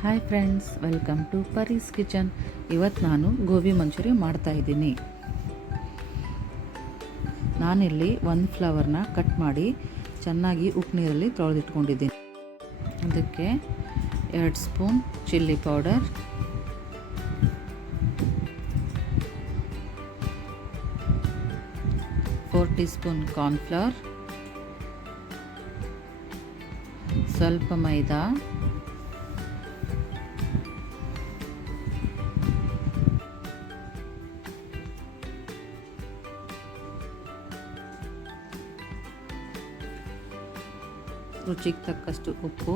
Hi friends, welcome to Pari's kitchen. ಇವತ್ತು ನಾನು ಗೋಬಿ ಮಂಚೂರಿ ಮಾಡ್ತಾಯಿದ್ದೀನಿ. ನಾನಿಲ್ಲಿ ಒಂದು ಫ್ಲವರ್ನ ಕಟ್ ಮಾಡಿ ಚೆನ್ನಾಗಿ ಉಪ್ಪು ನೀರಲ್ಲಿ ತೊಳೆದಿಟ್ಕೊಂಡಿದ್ದೀನಿ. ಅದಕ್ಕೆ 2 spoon chilli powder, 4 tea spoon cornflour, ಸ್ವಲ್ಪ ಮೈದಾ, ರುಚಿಗೆ ತಕ್ಕಷ್ಟು ಉಪ್ಪು,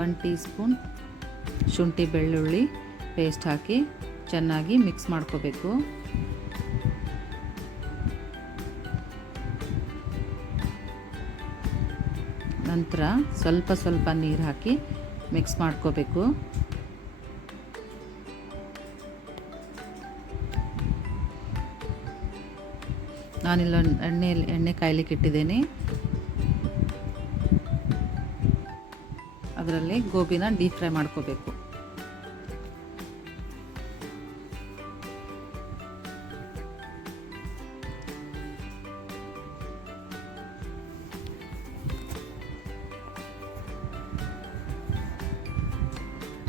ಒನ್ ಟೀ ಸ್ಪೂನ್ ಶುಂಠಿ ಬೆಳ್ಳುಳ್ಳಿ ಪೇಸ್ಟ್ ಹಾಕಿ ಚೆನ್ನಾಗಿ ಮಿಕ್ಸ್ ಮಾಡ್ಕೋಬೇಕು. ನಂತರ ಸ್ವಲ್ಪ ಸ್ವಲ್ಪ ನೀರು ಹಾಕಿ ಮಿಕ್ಸ್ ಮಾಡ್ಕೋಬೇಕು. ನಾನಿಲ್ಲ ಎಣ್ಣೆ ಕಾಯ್ಲಿಕ್ಕೆ ಇಟ್ಟಿದ್ದೀನಿ. ಅದರಲ್ಲಿ ಗೋಬಿನ ಡೀಪ್ ಫ್ರೈ ಮಾಡ್ಕೋಬೇಕು.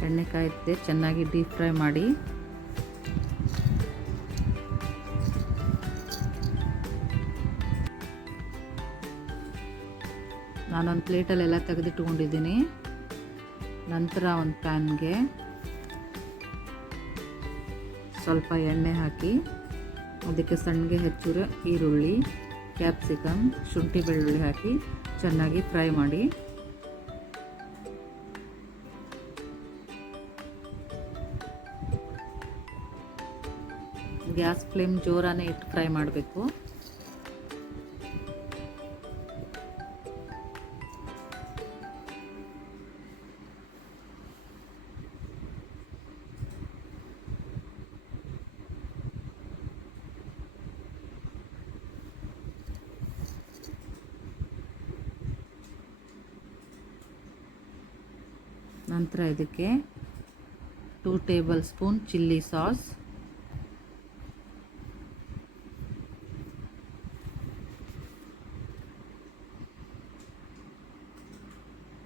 ಎಣ್ಣೆ ಕಾಯ್ದೆ ಚೆನ್ನಾಗಿ ಡೀಪ್ ಫ್ರೈ ಮಾಡಿ ನಾನೊಂದು ಪ್ಲೇಟಲ್ಲೆಲ್ಲ ತೆಗೆದಿಟ್ಕೊಂಡಿದ್ದೀನಿ. ನಂತರ ಒಂದು ಪ್ಯಾನ್ಗೆ ಸ್ವಲ್ಪ ಎಣ್ಣೆ ಹಾಕಿ ಅದಕ್ಕೆ ಸಣ್ಣಗೆ ಹೆಚ್ಚಿರೋ ಈರುಳ್ಳಿ, ಕ್ಯಾಪ್ಸಿಕಮ್, ಶುಂಠಿ ಬೆಳ್ಳುಳ್ಳಿ ಹಾಕಿ ಚೆನ್ನಾಗಿ ಫ್ರೈ ಮಾಡಿ ಗ್ಯಾಸ್ ಫ್ಲೇಮ್ ಜೋರಾನೇ ಇಟ್ಟು ಫ್ರೈ ಮಾಡಬೇಕು. ನಂತರ ಇದಕ್ಕೆ 2 tablespoon chilli sauce,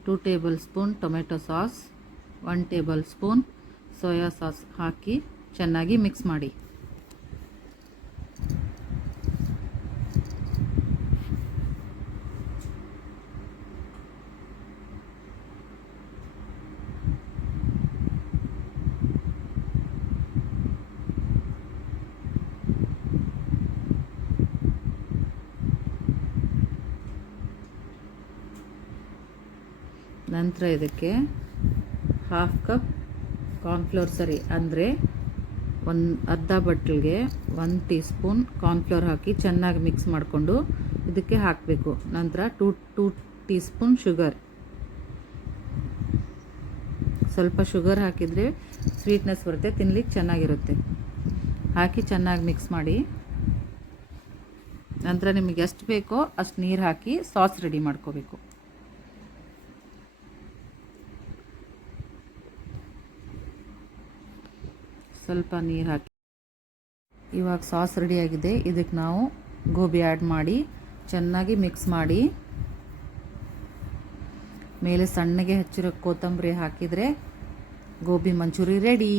2 tablespoon tomato sauce, 1 tablespoon soya sauce ಹಾಕಿ ಚೆನ್ನಾಗಿ ಮಿಕ್ಸ್ ಮಾಡಿ. ನಂತರ ಇದಕ್ಕೆ 1/2 ಕಪ್ ಕಾರ್ನ್ಫ್ಲವರ್ ಅಂದರೆ ಅರ್ಧ ಬಟ್ಲಿಗೆ 1 ಟೀ ಸ್ಪೂನ್ ಕಾರ್ನ್ಫ್ಲವರ್ ಹಾಕಿ ಚೆನ್ನಾಗಿ ಮಿಕ್ಸ್ ಮಾಡಿಕೊಂಡು ಇದಕ್ಕೆ ಹಾಕಬೇಕು. ನಂತರ 2 ಟೀ ಸ್ಪೂನ್ ಶುಗರ್, ಸ್ವಲ್ಪ ಶುಗರ್ ಹಾಕಿದರೆ ಸ್ವೀಟ್ನೆಸ್ ಬರುತ್ತೆ, ತಿನ್ಲಿಕ್ಕೆ ಚೆನ್ನಾಗಿರುತ್ತೆ. ಹಾಕಿ ಚೆನ್ನಾಗಿ ಮಿಕ್ಸ್ ಮಾಡಿ. ನಂತರ ನಿಮಗೆ ಎಷ್ಟು ಬೇಕೋ ಅಷ್ಟು ನೀರು ಹಾಕಿ ಸಾಸ್ ರೆಡಿ ಮಾಡ್ಕೋಬೇಕು. ಸ್ವಲ್ಪ ನೀರು ಹಾಕಿ ಇವಾಗ ಸಾಸ್ ರೆಡಿಯಾಗಿದೆ. ಇದಕ್ಕೆ ನಾವು ಗೋಬಿ ಆ್ಯಡ್ ಮಾಡಿ ಚೆನ್ನಾಗಿ ಮಿಕ್ಸ್ ಮಾಡಿ ಮೇಲೆ ಸಣ್ಣಗೆ ಹೆಚ್ಚಿರೋ ಕೊತ್ತಂಬರಿ ಹಾಕಿದರೆ ಗೋಬಿ ಮಂಚೂರಿ ರೆಡಿ.